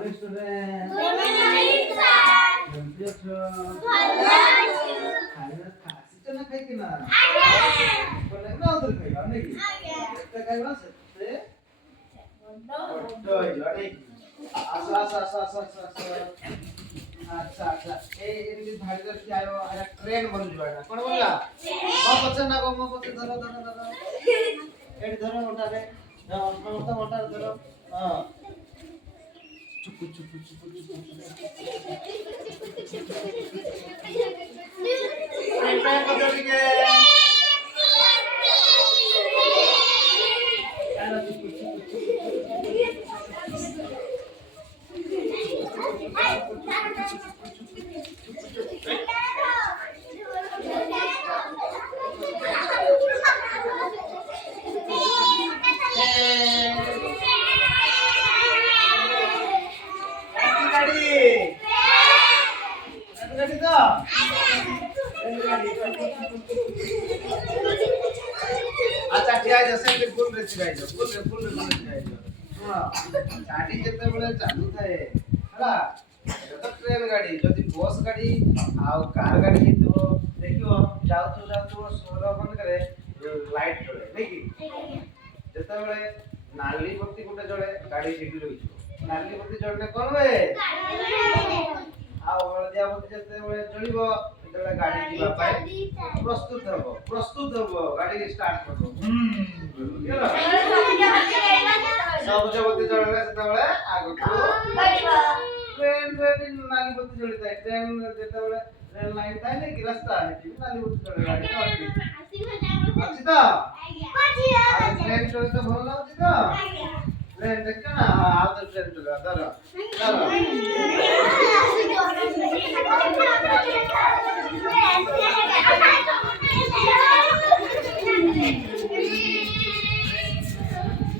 morning, student. Good morning, sir. କେମିତି ଅଛ? ଭଲ ଅଛି। ଖାଇବା ଖାସିଛ ନା ଖାଇକି ନା? ଆଜ୍ଞା। ବୋଲେ ନା ଉଧର ଖାଇବା ନାଇଁ କି? ଆଜ୍ଞା। ଯେତେ ଖାଇବା ସେତେ ବଡ ହେଇଯିବ ନାଇଁ କି? ଆସ ଆସ ଆସ ଆସ ଆସ ଆସ। ଆଚ୍ଛା ଆଚ୍ଛା এই এমনি ধাড়িতে কি আয়ো এটা ট্রেন বনଯିବ এটা কোন বললা? ମୋ ପଛେ ନା ମୋ ପଛେ ଧର ଧର ଧର ଏଠି ଧର ମୋଟାରେ ମୋଟାରେ ଧର ହଁ ଚୁପୁ ଚୁପୁ ଚୁପୁ ଚୁପୁ ପ୍ରିପେୟାର କର ଟିକେ ଆଲା ଚୁପୁ ଚୁପୁ अच्छा ठीक है जैसे फुल रे छिराई दो फुल रे छिराई दो सुनो गाड़ी जेते बेले चालू थाए हला तो ट्रेन गाड़ी जदी बस गाड़ी आ कार गाड़ी हितो देखियो जाउ सोर बंद करे लाइट जळे नै कि जेते बेले नाली बत्ती गुटे जळे गाड़ी सिटी रही नाली बत्ती जळने कोन वे आ हळदिया बत्ती जेते बेले जळिबो जेते गाड़ी जीवा पाए प्रस्तुत हबो गाड़ी स्टार्ट करबो सबज बत्ती जळले सेते बेले आगु ट्रेन नाली बत्ती जळी थाए ट्रेन जेते बेले रेल लाइन थाए नै कि रास्ता है नाली बत्ती जळे गाड़ी अछि तो ट्रेन चले तो भल लाଗୁଛି तो ट्रेन देखो ना आ तो ट्रेन चला धर